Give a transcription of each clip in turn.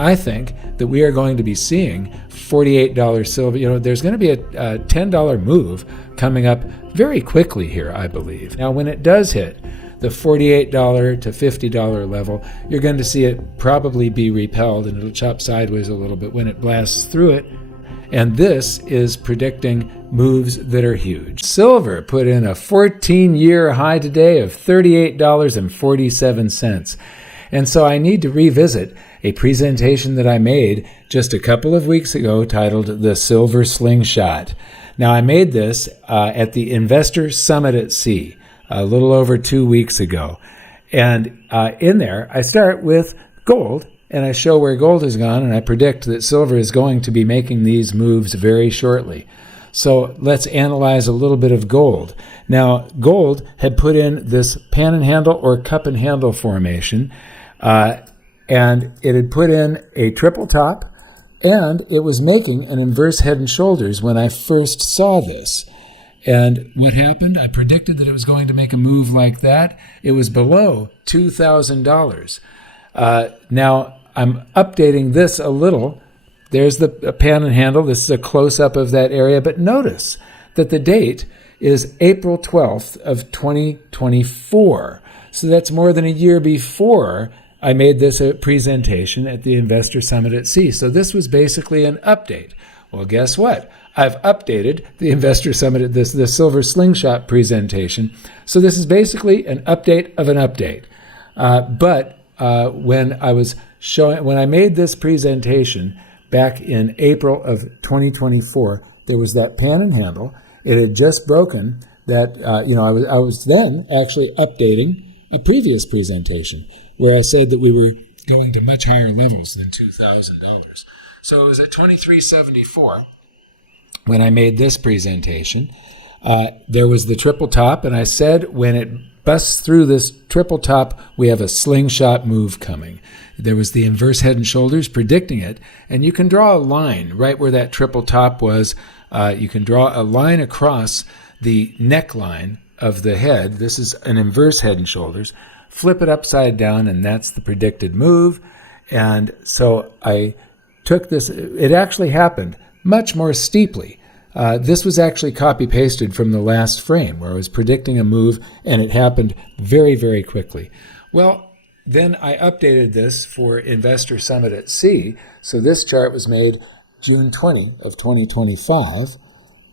I think that we are going to be seeing $48 silver. There's going to be a $10 move coming up very quickly here, I believe. Now, when it does hit the $48 to $50 level, you're going to see it probably be repelled, and it'll chop sideways a little bit when it blasts through it. And this is predicting moves that are huge. Silver put in a 14-year high today of $38.47. And so I need to revisit a presentation that I made just a couple of weeks ago titled The Silver Slingshot. Now, I made this at the Investor Summit at Sea a little over 2 weeks ago. And in there, I start with gold, and I show where gold has gone, and I predict that silver is going to be making these moves very shortly. So let's analyze a little bit of gold. Now, gold had put in this pan and handle or cup and handle formation, and it had put in a triple top, and it was making an inverse head and shoulders when I first saw this. And what happened? I predicted that it was going to make a move like that. It was below $2,000. Now, I'm updating this a little. There's the pan and handle. This is a close-up of that area. But notice that the date is April 12th of 2024. So that's more than a year before I made this a presentation at the Investor Summit at Sea. So this was basically an update. Well, guess what? I've updated the Investor Summit at the Silver Slingshot presentation. So this is basically an update of an update. But when I made this presentation back in April of 2024, there was that pan and handle. It had just broken that. I was then actually updating a previous presentation where I said that we were going to much higher levels than $2,000. So it was at 2374 when I made this presentation. There was the triple top, and I said when it busts through this triple top, we have a slingshot move coming. There was the inverse head and shoulders predicting it, and you can draw a line right where that triple top was. You can draw a line across the neckline of the head. This is an inverse head and shoulders. Flip it upside down, and that's the predicted move. And so I took this. It actually happened much more steeply. This was actually copy-pasted from the last frame where I was predicting a move, and it happened very, very quickly. Well, then I updated this for Investor Summit at Sea. So this chart was made June 20 of 2025,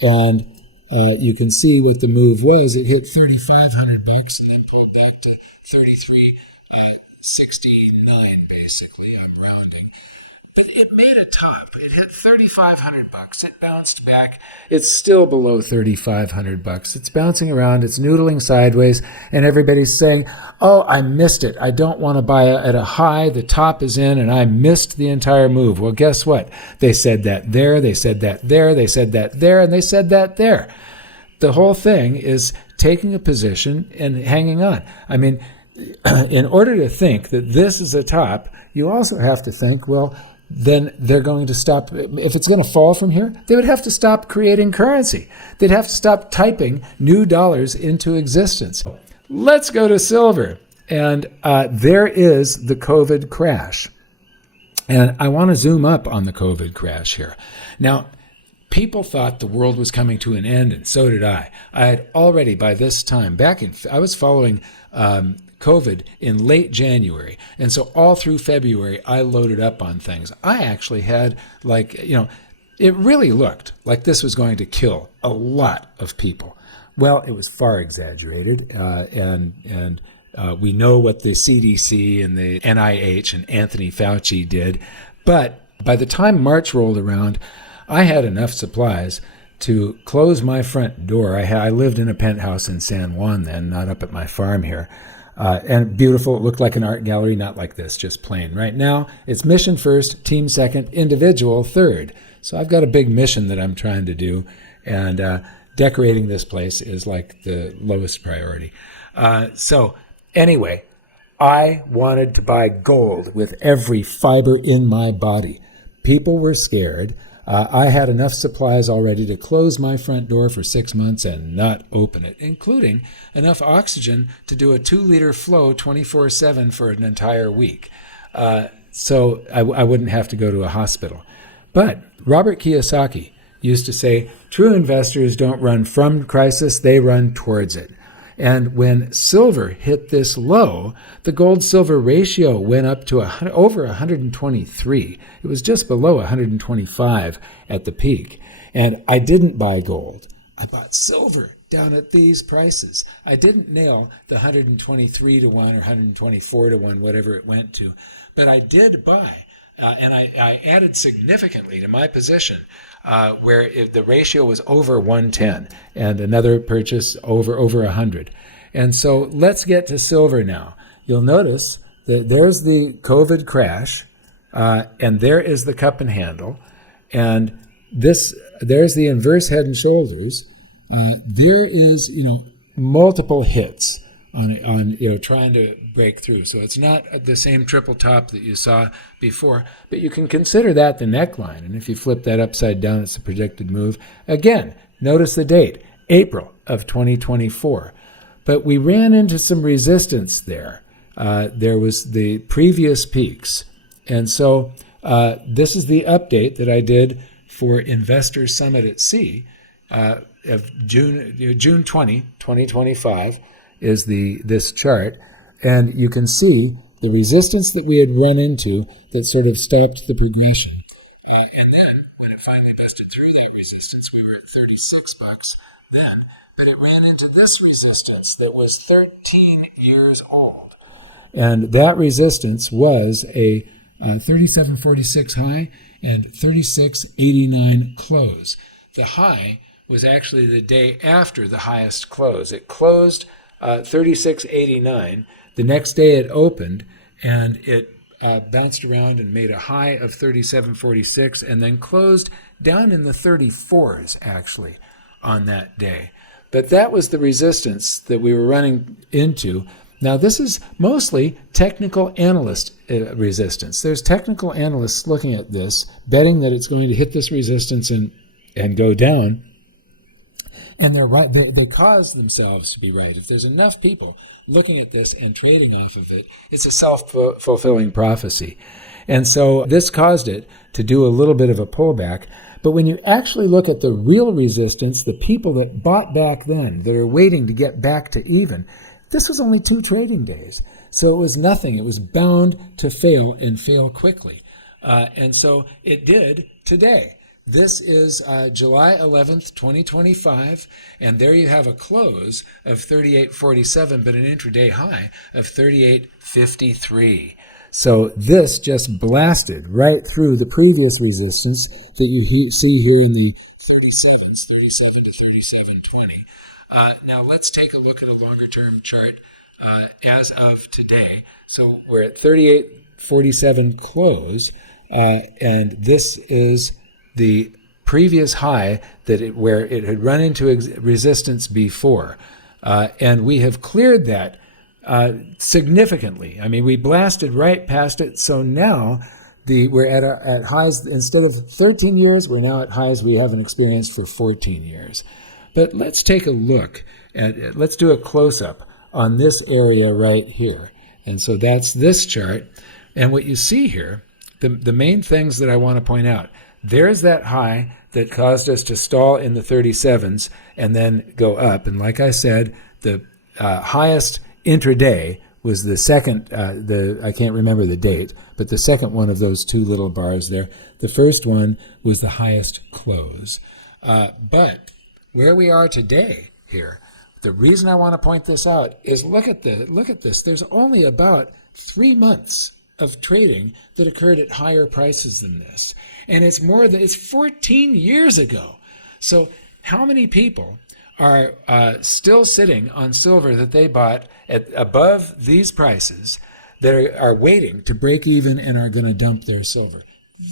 and you can see what the move was. It hit $3,500 and then pulled back to 33.69 basically. I'm rounding. But it made a top. It hit $3,500. It bounced back. It's still below $3,500. It's bouncing around. It's noodling sideways, and everybody's saying, "Oh, I missed it. I don't want to buy at a high. The top is in, and I missed the entire move." Well, guess what? They said that there. They said that there. They said that there, and they said that there. The whole thing is taking a position and hanging on. I mean, in order to think that this is a top, you also have to think, well, then they're going to stop. If it's going to fall from here, they would have to stop creating currency. They'd have to stop typing new dollars into existence. Let's go to silver. And there is the COVID crash. And I want to zoom up on the COVID crash here. Now, people thought the world was coming to an end, and so did I. I had already, by this time, I was following COVID in late January. And so all through February, I loaded up on things. I actually had it really looked like this was going to kill a lot of people. Well, it was far exaggerated. And we know what the CDC and the NIH and Anthony Fauci did. But by the time March rolled around, I had enough supplies to close my front door. I lived in a penthouse in San Juan then, not up at my farm here. And beautiful. It looked like an art gallery, not like this, just plain. Right now, it's mission first, team second, individual third. So I've got a big mission that I'm trying to do, and decorating this place is like the lowest priority. So anyway, I wanted to buy gold with every fiber in my body. People were scared. I had enough supplies already to close my front door for 6 months and not open it, including enough oxygen to do a 2-liter flow 24/7 for an entire week. so I wouldn't have to go to a hospital. But Robert Kiyosaki used to say, true investors don't run from crisis, they run towards it. And when silver hit this low, the gold-silver ratio went up to over 123. It was just below 125 at the peak. And I didn't buy gold. I bought silver down at these prices. I didn't nail the 123 to 1 or 124 to 1, whatever it went to. But I did buy. And I added significantly to my position where the ratio was over 110 and another purchase over 100. And so let's get to silver now. You'll notice that there's the COVID crash, and there is the cup and handle, and there's the inverse head and shoulders. There is multiple hits on trying to break through. So it's not the same triple top that you saw before, but you can consider that the neckline. And if you flip that upside down, it's the predicted move. Again, notice the date, April of 2024. But we ran into some resistance there. There was the previous peaks. And so this is the update that I did for Investor Summit at Sea of June 20, 2025. Is this chart, and you can see the resistance that we had run into that sort of stopped the progression. And then when it finally busted through that resistance, we were at $36 then, but it ran into this resistance that was 13 years old. And that resistance was a 37.46 high and 36.89 close. The high was actually the day after the highest close. It closed 36.89. The next day it opened, and it bounced around and made a high of 37.46, and then closed down in the 34s, actually, on that day. But that was the resistance that we were running into. Now, this is mostly technical analyst resistance. There's technical analysts looking at this, betting that it's going to hit this resistance and go down. And they're right. They cause themselves to be right. If there's enough people looking at this and trading off of it, it's a self-fulfilling prophecy. And so this caused it to do a little bit of a pullback. But when you actually look at the real resistance, the people that bought back then, that are waiting to get back to even, this was only 2 trading days. So it was nothing. It was bound to fail and fail quickly. And so it did today. This is July 11th, 2025, and there you have a close of 38.47, but an intraday high of 38.53. So this just blasted right through the previous resistance that you see here in the 37s, 37 to 37.20. Now let's take a look at a longer-term chart as of today. So we're at 38.47 close, and this is the previous high where it had run into resistance before. And we have cleared that significantly. I mean, we blasted right past it. So now we're at highs, instead of 13 years, we're now at highs we haven't experienced for 14 years. But let's take a look at, let's do a close-up on this area right here. And so that's this chart. And what you see here, the main things that I want to point out, there's that high that caused us to stall in the 37s and then go up. And like I said, the highest intraday was the second, I can't remember the date, but the second one of those 2 little bars there. The first one was the highest close. But where we are today here, the reason I want to point this out is look at this. There's only about 3 months of trading that occurred at higher prices than this. And it's 14 years ago. So how many people are still sitting on silver that they bought at above these prices that are waiting to break even and are going to dump their silver?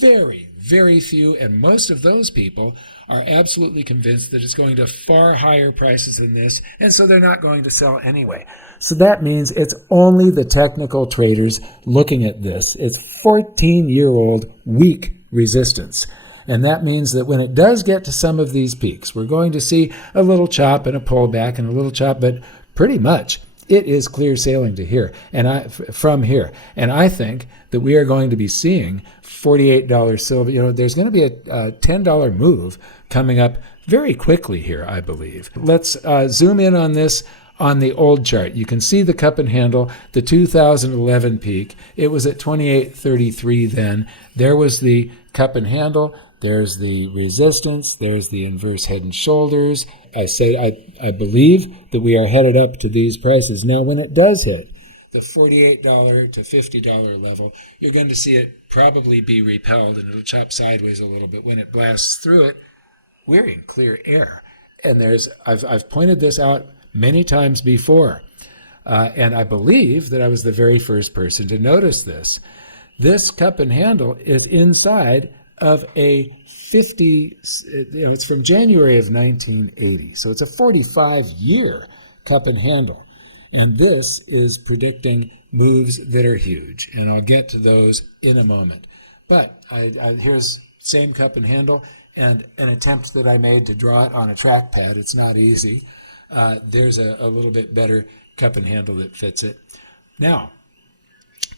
Very, very few, and most of those people are absolutely convinced that it's going to far higher prices than this, and so they're not going to sell anyway. So that means it's only the technical traders looking at this. It's 14-year-old weak resistance. And that means that when it does get to some of these peaks, we're going to see a little chop and a pullback and a little chop, but pretty much it is clear sailing to here, from here. And I think that we are going to be seeing $48 silver. There's going to be a $10 move coming up very quickly here, I believe. Let's zoom in on this on the old chart. You can see the cup and handle, the 2011 peak. It was at 28.33 then. There was the cup and handle. There's the resistance. There's the inverse head and shoulders. I believe that we are headed up to these prices. Now, when it does hit the $48 to $50 level, you're going to see it probably be repelled, and it'll chop sideways a little bit. When it blasts through it, we're in clear air. And I've pointed this out many times before, and I believe that I was the very first person to notice this. This cup and handle is inside of a 50, it's from January of 1980, so it's a 45-year cup and handle. And this is predicting moves that are huge, and I'll get to those in a moment. But here's same cup and handle, and an attempt that I made to draw it on a trackpad. It's not easy. There's a little bit better cup and handle that fits it. Now,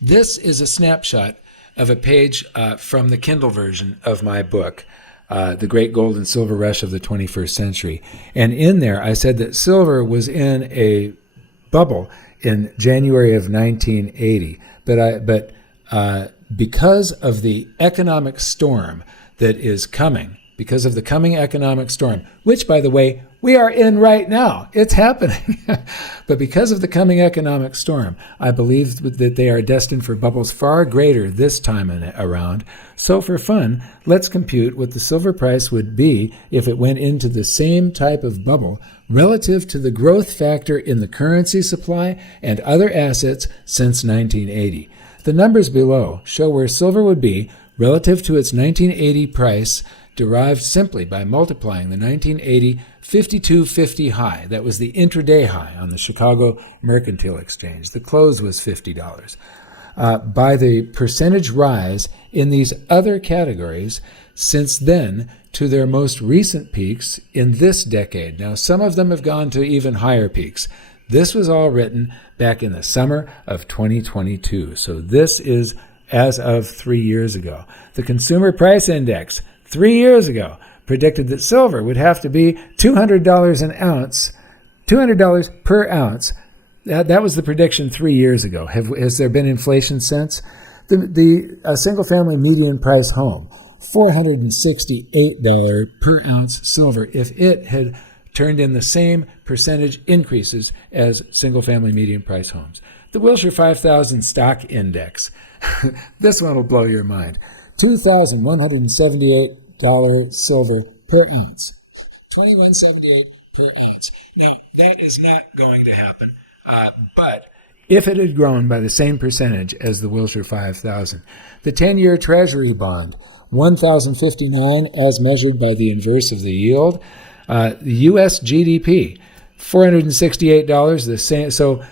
this is a snapshot of a page from the Kindle version of my book, The Great Gold and Silver Rush of the 21st Century. And in there, I said that silver was in a bubble in January of 1980. But because of the economic storm that is coming, because of the coming economic storm, which, by the way, we are in right now. It's happening. But because of the coming economic storm, I believe that they are destined for bubbles far greater this time around. So for fun, let's compute what the silver price would be if it went into the same type of bubble relative to the growth factor in the currency supply and other assets since 1980. The numbers below show where silver would be relative to its 1980 price, derived simply by multiplying the 1980 52.50 high. That was the intraday high on the Chicago Mercantile Exchange. The close was $50. By the percentage rise in these other categories since then to their most recent peaks in this decade. Now, some of them have gone to even higher peaks. This was all written back in the summer of 2022. So this is as of 3 years ago. The Consumer Price Index 3 years ago predicted that silver would have to be $200 an ounce, $200 per ounce. That was the prediction 3 years ago. Has there been inflation since? The single-family median price home, $468 per ounce silver, if it had turned in the same percentage increases as single-family median price homes. The Wilshire 5000 stock index, this one will blow your mind. $2,178 silver per ounce. $21.78 per ounce. Now, that is not going to happen, but if it had grown by the same percentage as the Wilshire 5000. The 10-year Treasury bond, $1,059 as measured by the inverse of the yield. The U.S. GDP, $468, the same. So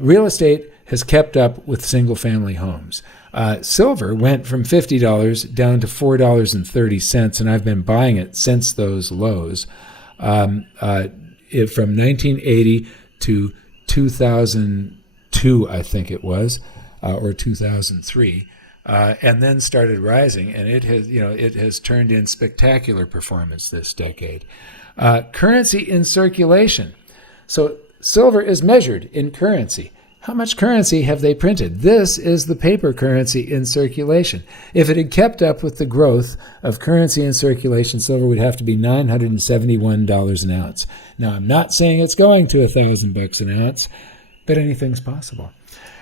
real estate has kept up with single-family homes. Silver went from $50 down to $4.30, and I've been buying it since those lows. From 1980 to 2002, I think it was, or 2003, and then started rising, and it has turned in spectacular performance this decade. Currency in circulation. So silver is measured in currency. How much currency have they printed? This is the paper currency in circulation. If it had kept up with the growth of currency in circulation, silver would have to be $971 an ounce. Now, I'm not saying it's going to $1,000 an ounce, but anything's possible.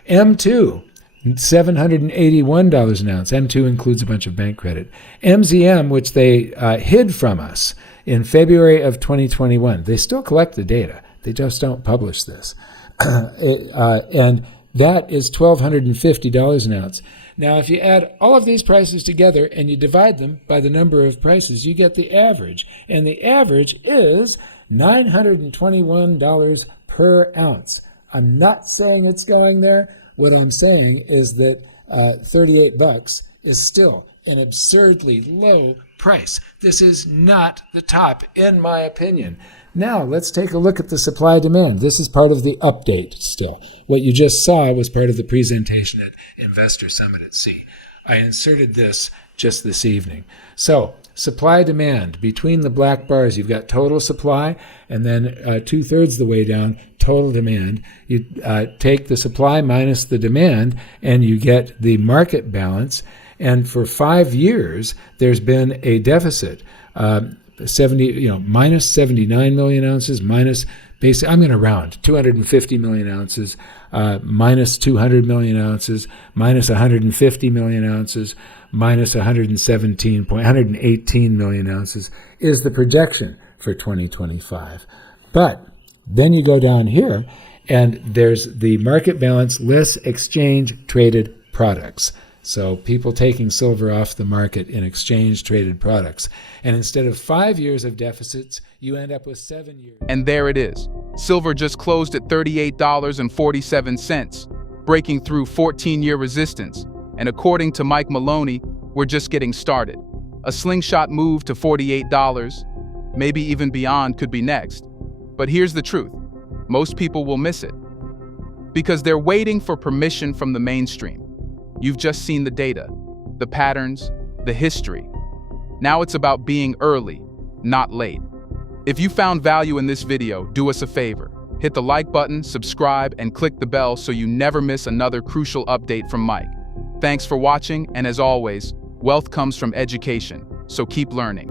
M2, $781 an ounce. M2 includes a bunch of bank credit. MZM, which they hid from us in February of 2021. They still collect the data. They just don't publish this. And that is $1,250 an ounce. Now, if you add all of these prices together and you divide them by the number of prices, you get the average. And the average is $921 per ounce. I'm not saying it's going there. What I'm saying is that $38 is still an absurdly low price. This is not the top, in my opinion. Now, let's take a look at the supply demand. This is part of the update still. What you just saw was part of the presentation at Investor Summit at Sea. I inserted this just this evening. So, supply demand. Between the black bars, you've got total supply, and then 2/3 the way down, total demand. You take the supply minus the demand, and you get the market balance. And for 5 years, there's been a deficit. Minus 79 million ounces, minus basically, I'm going to round, 250 million ounces, minus 200 million ounces, minus 150 million ounces, minus 118 million ounces is the projection for 2025. But then you go down here, and there's the market balance less exchange-traded products. So people taking silver off the market in exchange-traded products. And instead of 5 years of deficits, you end up with 7 years. And there it is. Silver just closed at $38.47, breaking through 14-year resistance. And according to Mike Maloney, we're just getting started. A slingshot move to $48, maybe even beyond, could be next. But here's the truth. Most people will miss it because they're waiting for permission from the mainstream. You've just seen the data, the patterns, the history. Now it's about being early, not late. If you found value in this video, do us a favor. Hit the like button, subscribe, and click the bell so you never miss another crucial update from Mike. Thanks for watching, and as always, wealth comes from education, so keep learning.